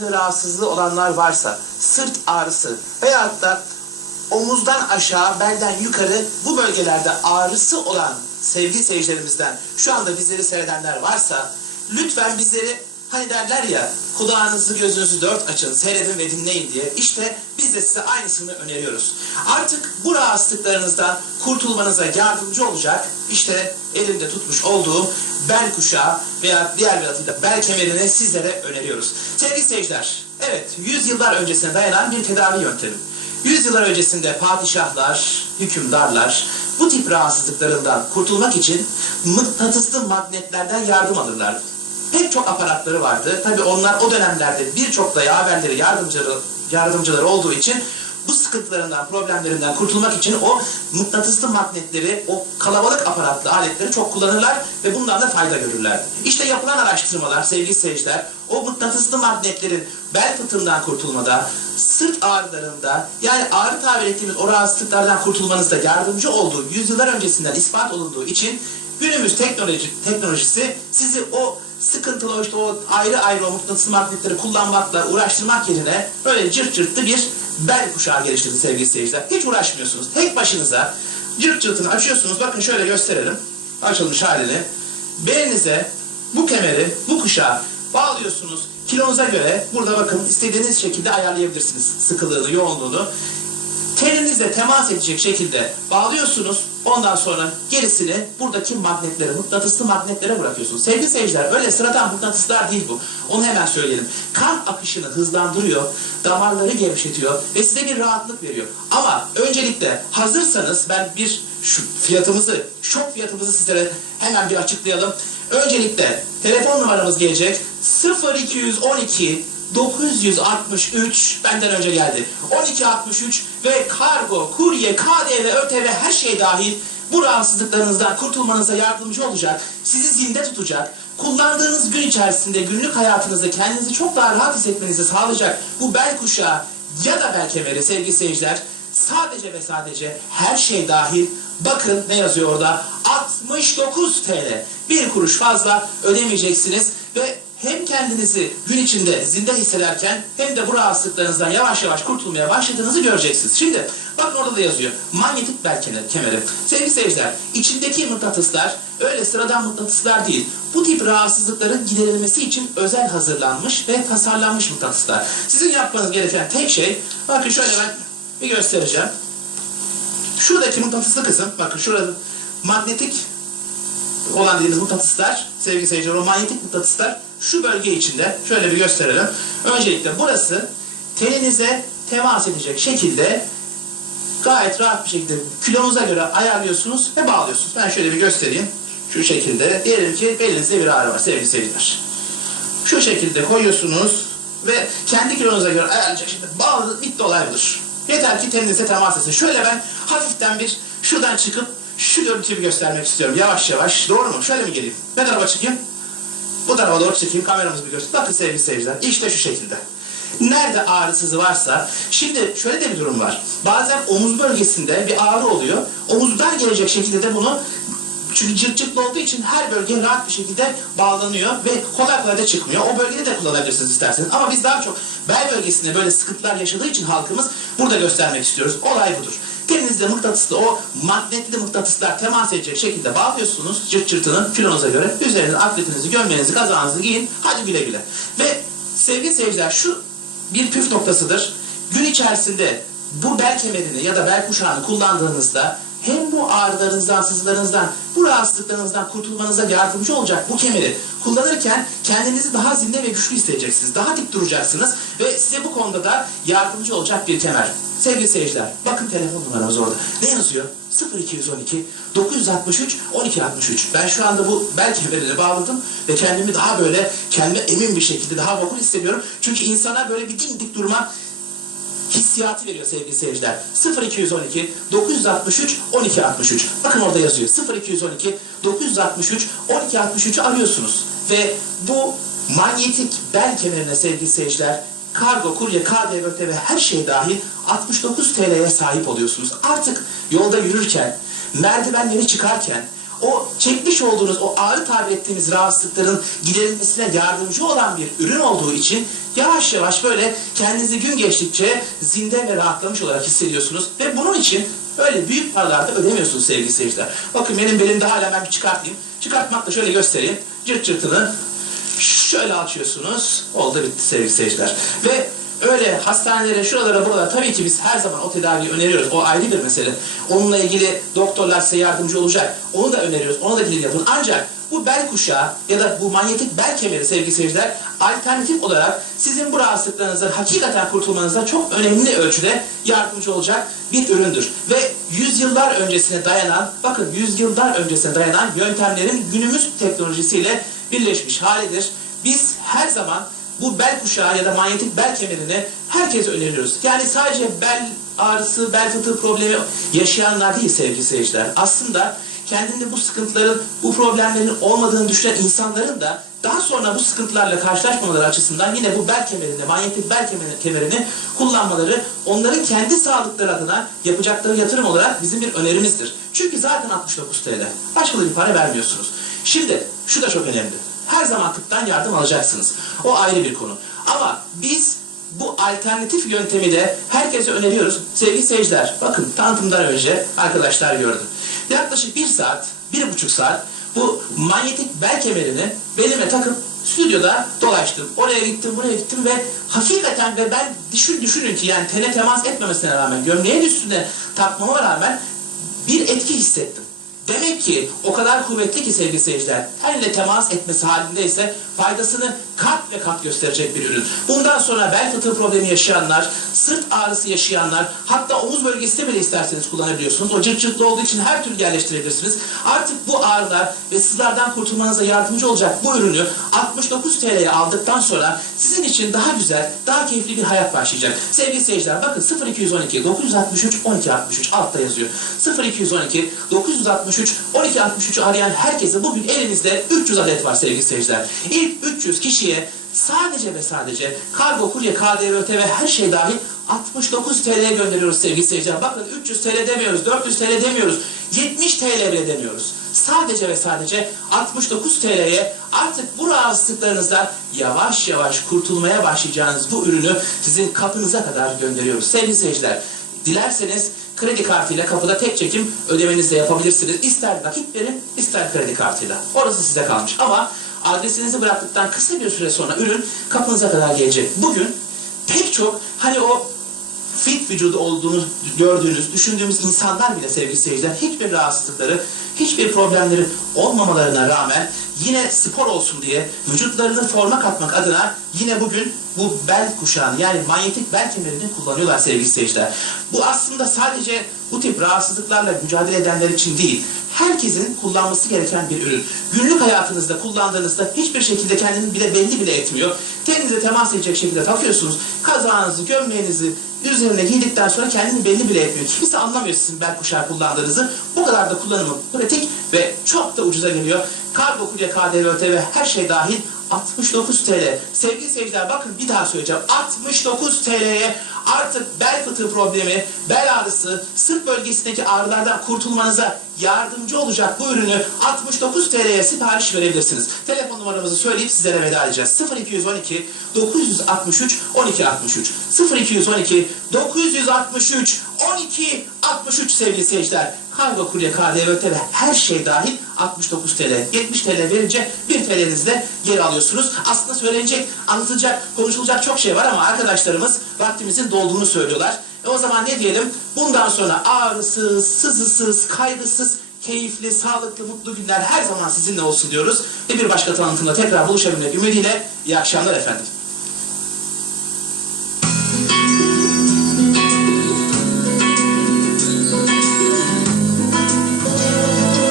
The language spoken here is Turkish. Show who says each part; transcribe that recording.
Speaker 1: rahatsızlığı olanlar varsa, sırt ağrısı veyahut da omuzdan aşağı, belden yukarı bu bölgelerde ağrısı olan sevgili seyircilerimizden şu anda bizleri seyredenler varsa lütfen bizleri hani derler ya kulağınızı gözünüzü dört açın, seyredin ve dinleyin diye işte biz de size aynısını öneriyoruz. Artık bu rahatsızlıklarınızdan kurtulmanıza yardımcı olacak işte elimde tutmuş olduğum bel kuşağı veya diğer bir adıyla bel kemerini sizlere öneriyoruz. Sevgili seyirciler, evet 100 yıllar öncesine dayanan bir tedavi yöntemi. Yüzyıllar öncesinde padişahlar, hükümdarlar bu tip rahatsızlıklarından kurtulmak için mıknatıslı magnetlerden yardım alırlardı. Pek çok aparatları vardı. Tabi onlar o dönemlerde birçok da yaverleri, yardımcıları, yardımcıları olduğu için bu sıkıntılarından, problemlerinden kurtulmak için o mıknatıslı magnetleri, o kalabalık aparatlı aletleri çok kullanırlar ve bundan da fayda görürlerdi. İşte yapılan araştırmalar sevgili seyirciler, o mıknatıslı magnetlerin bel fıtığından kurtulmada, sırt ağrılarında, yani ağrı tabir ettiğimiz o rahatsızlıklardan kurtulmanızda yardımcı olduğu yüzyıllar öncesinden ispat olunduğu için günümüz teknoloji, teknolojisi sizi o sıkıntılı işte o ayrı ayrı o mıknatıslı magnetleri kullanmakla uğraştırmak yerine böyle cırt cırtlı bir bel kuşağı geliştirdi sevgili seyirciler. Hiç uğraşmıyorsunuz. Tek başınıza cırt cırtını açıyorsunuz. Bakın şöyle gösterelim. Açılmış halini. Belinize bu kemeri, bu kuşağı bağlıyorsunuz. Kilonuza göre burada bakın istediğiniz şekilde ayarlayabilirsiniz. Sıkılığını, yoğunluğunu. Telinizle temas edecek şekilde bağlıyorsunuz. Ondan sonra gerisini buradaki magnetlere, mıknatıslı magnetlere bırakıyorsunuz. Sevgili seyirciler öyle sıradan mıknatıslar değil bu. Onu hemen söyleyelim. Kan akışını hızlandırıyor, damarları gevşetiyor ve size bir rahatlık veriyor. Ama öncelikle hazırsanız ben bir şu fiyatımızı, şok fiyatımızı sizlere hemen bir açıklayalım. Öncelikle telefon numaramız gelecek 0212 963 benden önce geldi. 1263 ve kargo, kurye, KDV, ÖTV her şey dahil bu rahatsızlıklarınızdan kurtulmanıza yardımcı olacak. Sizi zinde tutacak. Kullandığınız gün içerisinde günlük hayatınızda kendinizi çok daha rahat hissetmenizi sağlayacak bu bel kuşağı ya da bel kemeri sevgili seyirciler sadece ve sadece her şey dahil bakın ne yazıyor orada 69 TL bir kuruş fazla ödemeyeceksiniz ve hem kendinizi gün içinde zinde hissederken hem de bu rahatsızlıklarınızdan yavaş yavaş kurtulmaya başladığınızı göreceksiniz. Şimdi bakın orada da yazıyor. Manyetik bel kemer- kemeri. Sevgili seyirciler, içindeki mıknatıslar öyle sıradan mıknatıslar değil. Bu tip rahatsızlıkların giderilmesi için özel hazırlanmış ve tasarlanmış mıknatıslar. Sizin yapmanız gereken tek şey, bakın şöyle ben bir göstereceğim. Şuradaki mıknatıslı kısım, bakın şurada magnetik olan dediğimiz mıknatıslar, sevgili seyirciler, o manyetik mıknatıslar şu bölge içinde, şöyle bir gösterelim. Öncelikle burası teninize temas edecek şekilde gayet rahat bir şekilde kilonuza göre ayarlıyorsunuz ve bağlıyorsunuz. Ben şöyle bir göstereyim. Şu şekilde. Diyelim ki belinizde bir ağrı var sevgili seyirciler. Şu şekilde koyuyorsunuz ve kendi kilonuza göre ayarlayacak şekilde bağladık bitti olay budur. Yeter ki teninize temas etsin. Şöyle ben hafiften bir şuradan çıkıp şu görüntüyü göstermek istiyorum. Yavaş yavaş. Doğru mu? Şöyle mi geleyim? Ne tarafa çıkayım? Bu tarafa doğru çekeyim. Kameramızı görsün. Bakın sevgili seyirciler. İşte şu şekilde. Nerede ağrısızı varsa, şimdi şöyle de bir durum var. Bazen omuz bölgesinde bir ağrı oluyor. Omuzdan gelecek şekilde de bunu çünkü cırt cırtlı olduğu için her bölge rahat bir şekilde bağlanıyor ve kolay kolay da çıkmıyor. O bölgede de kullanabilirsiniz isterseniz. Ama biz daha çok bel bölgesinde böyle sıkıntılar yaşadığı için halkımız burada göstermek istiyoruz. Olay budur. Telinizde mıknatıslı o magnetli mıknatıslar temas edecek şekilde bağlıyorsunuz cırt cırtını kilonuza göre. Üzerine atletinizi, gömleğinizi, kazağınızı giyin. Hadi güle güle. Ve sevgili seyirciler şu bir püf noktasıdır. Gün içerisinde bu bel kemerini ya da bel kuşağını kullandığınızda hem bu ağrılarınızdan, sızılarınızdan, bu rahatsızlıklarınızdan kurtulmanıza yardımcı olacak bu kemeri kullanırken kendinizi daha zinde ve güçlü hissedeceksiniz. Daha dik duracaksınız ve size bu konuda da yardımcı olacak bir kemer. Sevgili seyirciler, bakın telefon numaramız orada. Ne yazıyor? 0212 963 1263. Ben şu anda bu bel kemerini bağladım ve kendimi daha böyle kendime emin bir şekilde daha vapur hissediyorum. Çünkü insana böyle bir dimdik durma hissiyatı veriyor sevgili seyirciler. 0212 963 1263. Bakın orada yazıyor. 0212 963 1263'ü arıyorsunuz. Ve bu manyetik bel kemerine sevgili seyirciler kargo, kurye, KDV, ÖTV her şey dahil 69 TL'ye sahip oluyorsunuz. Artık yolda yürürken, merdivenleri çıkarken, o çekmiş olduğunuz o ağrı tabir ettiğimiz rahatsızlıkların giderilmesine yardımcı olan bir ürün olduğu için yavaş yavaş böyle kendinizi gün geçtikçe zinde ve rahatlamış olarak hissediyorsunuz ve bunun için öyle büyük paralarda ödemiyorsunuz sevgili seyirciler. Bakın benim belimde hala ben bir çıkartayım. Çıkartmakla şöyle göstereyim. Cırt cırtını şöyle açıyorsunuz. Oldu bitti sevgili seyirciler. Ve öyle hastanelere, şuralara, buralara tabii ki biz her zaman o tedaviyi öneriyoruz. O ayrı bir mesele. Onunla ilgili doktorlar size yardımcı olacak. Onu da öneriyoruz. Onu da gidin yapın. Ancak bu bel kuşağı ya da bu manyetik bel kemeri sevgili seyirciler alternatif olarak sizin bu rahatsızlıklarınızdan hakikaten kurtulmanıza çok önemli ölçüde yardımcı olacak bir üründür. Ve yüzyıllar öncesine dayanan, bakın yüzyıllar öncesine dayanan yöntemlerin günümüz teknolojisiyle birleşmiş halidir. Biz her zaman bu bel kuşağı ya da manyetik bel kemerini herkese öneriyoruz. Yani sadece bel ağrısı, bel fıtığı problemi yaşayanlar değil sevgili seyirciler. Aslında kendinde bu sıkıntıların, bu problemlerin olmadığını düşünen insanların da daha sonra bu sıkıntılarla karşılaşmamaları açısından yine bu bel kemerini, manyetik bel kemeri- kemerini kullanmaları onların kendi sağlıkları adına yapacakları yatırım olarak bizim bir önerimizdir. Çünkü zaten 69 TL. Başka bir para vermiyorsunuz. Şimdi şu da çok önemli. Her zaman tıptan yardım alacaksınız. O ayrı bir konu. Ama biz bu alternatif yöntemi de herkese öneriyoruz. Sevgili seyirciler, bakın tanıtımdan önce arkadaşlar gördü. Yaklaşık bir saat, bir buçuk saat bu manyetik bel kemerini belime takıp stüdyoda dolaştım. Oraya gittim, buraya gittim ve hakikaten ve ben düşün düşünün ki yani tene temas etmemesine rağmen, gömleğin üstüne takmama rağmen bir etki hissettim. Demek ki o kadar kuvvetli ki sevgili seyirciler, her ile temas etmesi halindeyse faydasını kat ve kat gösterecek bir ürün. Bundan sonra bel fıtığı problemi yaşayanlar, sırt ağrısı yaşayanlar, hatta omuz bölgesinde bile isterseniz kullanabiliyorsunuz. O cırt olduğu için her türlü yerleştirebilirsiniz. Artık bu ağrılar ve sızlardan kurtulmanıza yardımcı olacak bu ürünü 69 TL'ye aldıktan sonra sizin için daha güzel, daha keyifli bir hayat başlayacak. Sevgili seyirciler bakın 0212 963 1263 altta yazıyor. 0212 963 1263'ü arayan herkese bugün elimizde 300 adet var sevgili seyirciler. İlk 300 kişiye sadece ve sadece kargo, kurye, KDV, ÖTV her şey dahil 69 TL'ye gönderiyoruz sevgili seyirciler. Bakın 300 TL demiyoruz, 400 TL demiyoruz, 70 TL bile demiyoruz. Sadece ve sadece 69 TL'ye artık bu rahatsızlıklarınızdan yavaş yavaş kurtulmaya başlayacağınız bu ürünü sizin kapınıza kadar gönderiyoruz. Sevgili seyirciler, dilerseniz kredi kartıyla kapıda tek çekim ödemenizi de yapabilirsiniz. İster nakit verin, ister kredi kartıyla. Orası size kalmış. Ama adresinizi bıraktıktan kısa bir süre sonra ürün kapınıza kadar gelecek. Bugün pek çok hani o fit vücudu olduğunu gördüğünüz, düşündüğümüz insanlar bile sevgili seyirciler hiçbir rahatsızlıkları, hiçbir problemleri olmamalarına rağmen yine spor olsun diye vücutlarını forma katmak adına yine bugün bu bel kuşağını yani manyetik bel kemerini kullanıyorlar sevgili seyirciler. Bu aslında sadece bu tip rahatsızlıklarla mücadele edenler için değil, herkesin kullanması gereken bir ürün. Günlük hayatınızda kullandığınızda hiçbir şekilde kendini bile belli bile etmiyor. Kendinize temas edecek şekilde takıyorsunuz. Kazağınızı, gömleğinizi üzerine giydikten sonra kendini belli bile etmiyor. Kimse anlamıyor sizin bel kuşağı kullandığınızı. Bu kadar da kullanımı pratik ve çok da ucuza geliyor. Kargo, kurye, KDV, ÖTV her şey dahil 69 TL. Sevgili seyirciler bakın bir daha söyleyeceğim. 69 TL'ye artık bel fıtığı problemi, bel ağrısı, sırt bölgesindeki ağrılardan kurtulmanıza yardımcı olacak bu ürünü 69 TL'ye sipariş verebilirsiniz. Telefon numaramızı söyleyip sizlere veda edeceğiz. 0212 963 1263 0212 963 1263 sevgili seyirciler. Kargo, kurye, KDV, ÖTV her şey dahil 69 TL. 70 TL verince 1 TL'nizi de geri alıyorsunuz. Aslında söylenecek, anlatılacak, konuşulacak çok şey var ama arkadaşlarımız vaktimizin dolduğunu söylüyorlar. E o zaman ne diyelim? Bundan sonra ağrısız, sızısız, kaygısız, keyifli, sağlıklı, mutlu günler her zaman sizinle olsun diyoruz. Ve bir başka tanıtımda tekrar buluşabilmek ümidiyle iyi akşamlar efendim.